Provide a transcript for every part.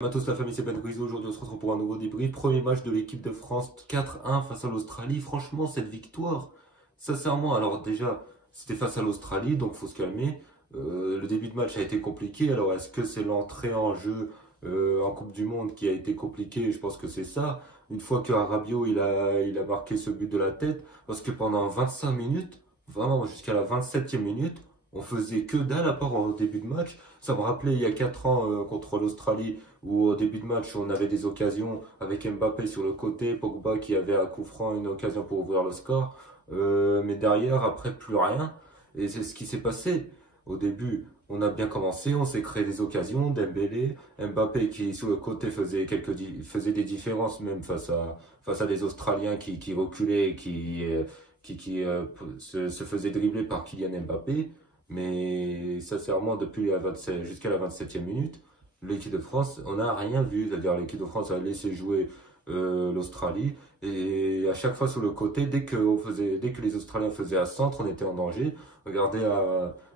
Matos, la famille, c'est Ben Grisou. Aujourd'hui, on se retrouve pour un nouveau débrief. Premier match de l'équipe de France 4-1 face à l'Australie. Franchement, cette victoire, sincèrement, alors déjà, c'était face à l'Australie, donc faut se calmer. Le début de match a été compliqué. Alors, est-ce que c'est l'entrée en jeu en Coupe du Monde qui a été compliquée? Je pense que c'est ça. Une fois que Rabiot il a marqué ce but de la tête, parce que pendant 25 minutes, vraiment jusqu'à la 27e minute, on faisait que dalle à part au début de match. Ça me rappelait il y a 4 ans contre l'Australie où au début de match on avait des occasions avec Mbappé sur le côté, Pogba qui avait à coup franc une occasion pour ouvrir le score. Mais derrière, après, plus rien. Et c'est ce qui s'est passé. Au début, on a bien commencé, on s'est créé des occasions, Dembélé, Mbappé qui sur le côté faisait des différences même face à des Australiens qui reculaient, se faisaient dribbler par Kylian Mbappé. Mais sincèrement, depuis la 27 jusqu'à la 27e minute, l'équipe de France, on n'a rien vu. C'est-à-dire l'équipe de France a laissé jouer l'Australie. Et à chaque fois sur le côté, dès que les Australiens faisaient à centre, on était en danger. Regardez,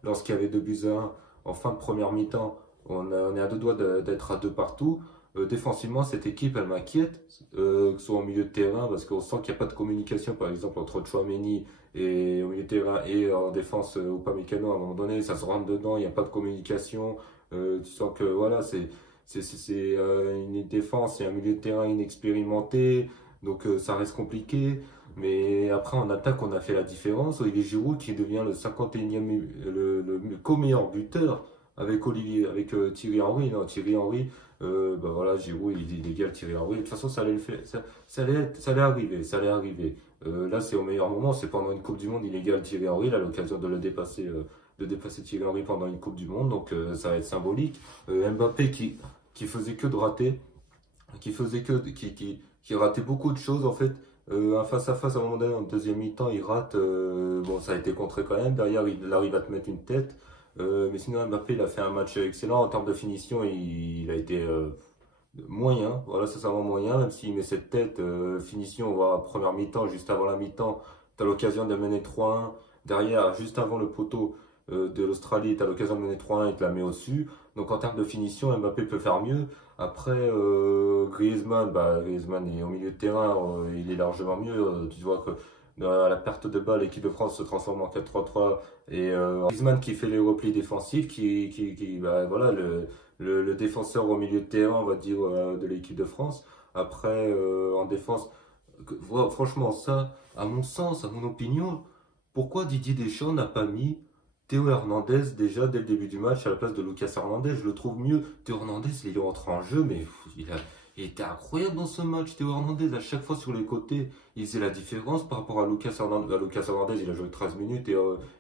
lorsqu'il y avait 2 buts à 1 en fin de première mi-temps, on est à deux doigts d'être à deux partout. Défensivement, cette équipe, elle m'inquiète, que ce soit au milieu de terrain, parce qu'on sent qu'il n'y a pas de communication, par exemple, entre Tchouaméni et au milieu de terrain et en défense, Upamecano. À un moment donné, ça se rentre dedans, il n'y a pas de communication. Tu sens que voilà, c'est une défense et un milieu de terrain inexpérimenté, donc ça reste compliqué. Mais après, en attaque, on a fait la différence. Olivier Giroud qui devient le 51e, le co-meilleur buteur avec Thierry Henry. Non, Thierry Henry, bah voilà, Giroud, il égale Thierry Henry. De toute façon, ça allait le faire, ça allait arriver, ça allait arriver. Là, c'est au meilleur moment. C'est pendant une Coupe du Monde, il égale Thierry Henry. Il a l'occasion de dépasser Thierry Henry pendant une Coupe du Monde. Donc, ça va être symbolique. Mbappé qui faisait que de rater, qui ratait beaucoup de choses en fait. Un face-à-face à un moment donné, en deuxième mi-temps, il rate. Bon, ça a été contré quand même. Derrière, il arrive à te mettre une tête. Mais sinon, Mbappé, il a fait un match excellent. En termes de finition, il a été moyen. Voilà, c'est vraiment moyen. Même s'il met cette tête, finition, on voit première mi-temps, juste avant la mi-temps, tu as l'occasion de mener 3-1. Derrière, juste avant le poteau de l'Australie, tu as l'occasion de mener 3-1 et te la met au-dessus. Donc en termes de finition, Mbappé peut faire mieux. Après, Griezmann est au milieu de terrain, il est largement mieux. Tu vois que à la perte de balle, l'équipe de France se transforme en 4-3-3 et Griezmann qui fait les replis défensifs, bah, voilà, le défenseur au milieu de terrain, on va dire, de l'équipe de France. Après, en défense, franchement, ça, à mon sens, à mon opinion, pourquoi Didier Deschamps n'a pas mis Théo Hernandez déjà dès le début du match à la place de Lucas Hernandez? Je le trouve mieux. Théo Hernandez, il est rentré en jeu, mais il était incroyable dans ce match. Théo Hernandez, à chaque fois sur les côtés, il faisait la différence par rapport à Lucas Hernandez. Lucas Hernandez, il a joué 13 minutes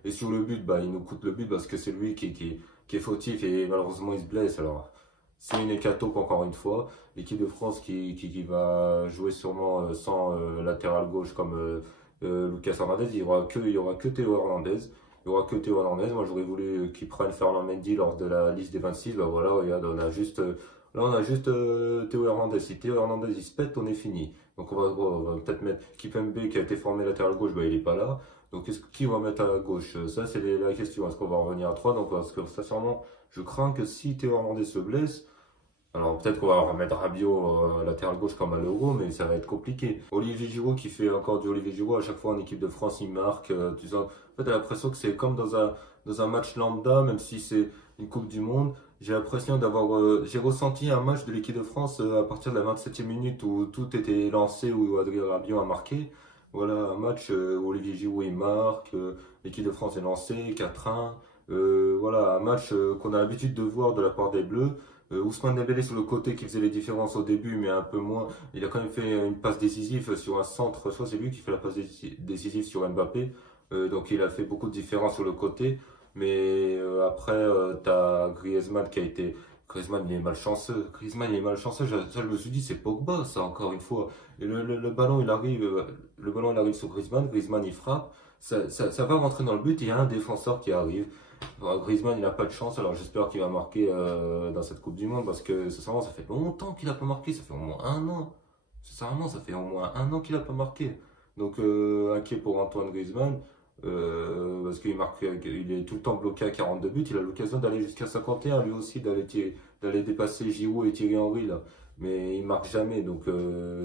et sur le but, bah, il nous coûte le but parce que c'est lui qui est fautif et malheureusement il se blesse. Alors, c'est une hécatombe encore une fois. L'équipe de France qui va jouer sûrement sans latéral gauche comme Lucas Hernandez. Il y aura que Théo Hernandez. Il n'y aura que Théo Hernandez. Moi, j'aurais voulu qu'il prenne Ferland Mendy lors de la liste des 26. Bah voilà, regarde, on a juste Théo Hernandez. Si Théo Hernandez il se pète, on est fini. Donc, on va peut-être mettre Kipembe qui a été formé latéral gauche, bah, il n'est pas là. Donc, qui va mettre à gauche? Ça, c'est la question. Est-ce qu'on va revenir à 3? Donc, parce que sincèrement, je crains que si Théo Hernandez se blesse, alors peut-être qu'on va remettre Rabiot latéral gauche comme à l'Euro, mais ça va être compliqué. Olivier Giroud qui fait encore du Olivier Giroud, à chaque fois en équipe de France, il marque. Tu sais, en fait, t'as l'impression que c'est comme dans un match lambda, même si c'est une Coupe du Monde. J'ai l'impression j'ai ressenti un match de l'équipe de France à partir de la 27e minute où tout était lancé, où Adrien Rabiot a marqué. Voilà, un match où Olivier Giroud il marque, l'équipe de France est lancée, 4-1. Voilà, un match qu'on a l'habitude de voir de la part des Bleus. Ousmane Dembélé sur le côté qui faisait les différences au début, mais un peu moins. Il a quand même fait une passe décisive sur un centre. Soit c'est lui qui fait la passe décisive sur Mbappé. Donc il a fait beaucoup de différences sur le côté. Mais après, t'as Griezmann qui a été. Griezmann, il est malchanceux. Griezmann, il est malchanceux. Ça, je me suis dit, c'est Pogba, ça, encore une fois. Et le ballon, il arrive sur Griezmann. Griezmann, il frappe. Ça va rentrer dans le but. Il y a un défenseur qui arrive. Bon, Griezmann, il n'a pas de chance, alors j'espère qu'il va marquer dans cette Coupe du Monde parce que sincèrement, ça fait longtemps qu'il n'a pas marqué, ça fait au moins un an. Sincèrement, ça fait au moins un an qu'il n'a pas marqué. Donc, inquiet pour Antoine Griezmann parce qu'il marque, il est tout le temps bloqué à 42 buts. Il a l'occasion d'aller jusqu'à 51, lui aussi, d'aller d'aller dépasser Giroud et Thierry Henry là. Mais il marque jamais, donc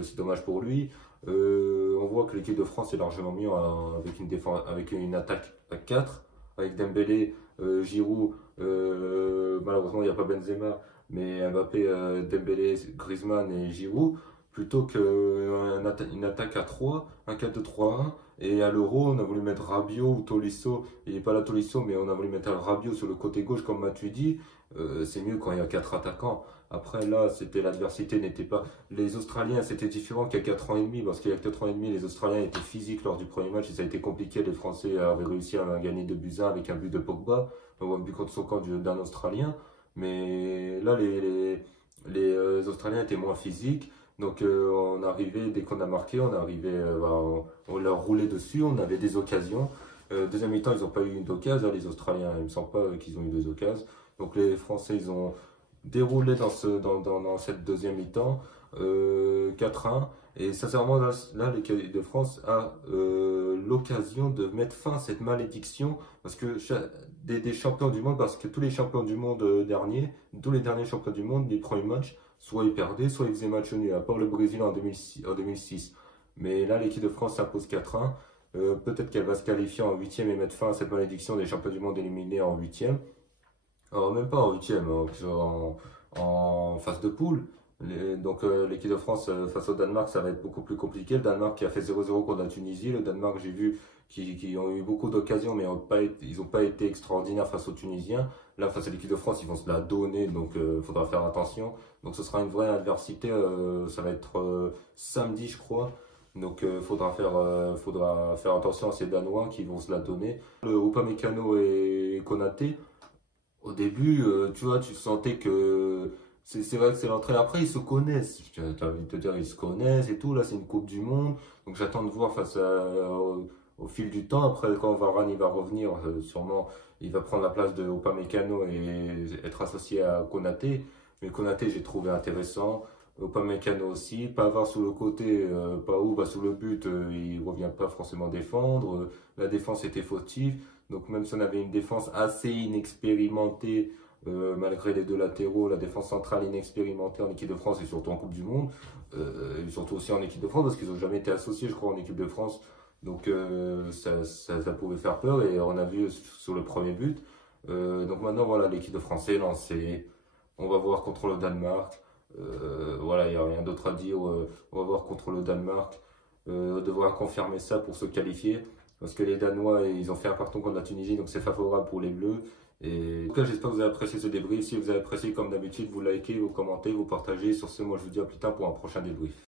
c'est dommage pour lui. On voit que l'équipe de France est largement mieux avec une défense, avec une attaque à 4, avec Dembélé, Giroud, malheureusement il n'y a pas Benzema, mais Mbappé, Dembélé, Griezmann et Giroud, plutôt qu'une attaque à 3, un 4-2-3-1. Et à l'Euro, on a voulu mettre Rabiot ou Tolisso, il n'est pas là Tolisso, mais on a voulu mettre Rabiot sur le côté gauche comme Matuidi. C'est mieux quand il y a 4 attaquants. Après là, c'était l'adversité n'était pas. Les Australiens, c'était différent qu'il y a 4 ans et demi, parce qu'il y a 4 ans et demi, les Australiens étaient physiques lors du premier match et ça a été compliqué. Les Français avaient réussi à gagner 2-1 avec un but de Pogba, un but contre son camp d'un Australien. Mais là, les Australiens étaient moins physiques. Donc on arrivait, dès qu'on a marqué, on arrivait, on leur roulait dessus, on avait des occasions. Deuxième mi-temps, ils n'ont pas eu d'occasion, les Australiens, il ne me semble pas qu'ils ont eu des occasions. Donc les Français, ils ont déroulé dans cette deuxième mi-temps, 4-1. Et sincèrement, là l'équipe de France a l'occasion de mettre fin à cette malédiction parce que des champions du monde, parce que tous les champions du monde derniers, tous les derniers champions du monde, les premiers matchs, soit ils perdaient, soit ils faisaient match nul, à part le Brésil en 2006. Mais là, l'équipe de France s'impose 4-1. Peut-être qu'elle va se qualifier en huitième et mettre fin à cette malédiction des champions du monde éliminés en huitième. Alors, même pas en huitième, en phase de poule. Donc l'équipe de France face au Danemark, ça va être beaucoup plus compliqué. Le Danemark qui a fait 0-0 contre la Tunisie. Le Danemark, j'ai vu, qui ont eu beaucoup d'occasions, mais ils n'ont pas été extraordinaires face aux Tunisiens. Là, face à l'équipe de France, ils vont se la donner, donc il faudra faire attention. Donc ce sera une vraie adversité. Ça va être samedi, je crois. Donc faudra faire attention à ces Danois qui vont se la donner. Upamecano et Konaté. Au début, tu vois, tu sentais que c'est vrai que c'est l'entrée. Après, ils se connaissent. J'ai envie de te dire, ils se connaissent et tout. Là, c'est une Coupe du Monde. Donc, j'attends de voir au fil du temps. Après, quand Varane il va revenir, sûrement, il va prendre la place de Upamecano et être associé à Konaté. Mais Konaté, j'ai trouvé intéressant. Upamecano aussi. Pavard sous le côté, Pau sous le but, il revient pas forcément défendre. La défense était fautive. Donc même si on avait une défense assez inexpérimentée, malgré les deux latéraux, la défense centrale inexpérimentée en équipe de France et surtout en Coupe du Monde, et surtout aussi en équipe de France, parce qu'ils n'ont jamais été associés, je crois, en équipe de France. Donc ça pouvait faire peur et on a vu sur le premier but. Donc maintenant, voilà, l'équipe de France est lancée. On va voir contre le Danemark. Voilà, il n'y a rien d'autre à dire. On va voir contre le Danemark. On devra confirmer ça pour se qualifier. Parce que les Danois, ils ont fait un carton contre la Tunisie, donc c'est favorable pour les Bleus. Et en tout cas, j'espère que vous avez apprécié ce débrief. Si vous avez apprécié, comme d'habitude, vous likez, vous commentez, vous partagez. Sur ce, moi, je vous dis à plus tard pour un prochain débrief.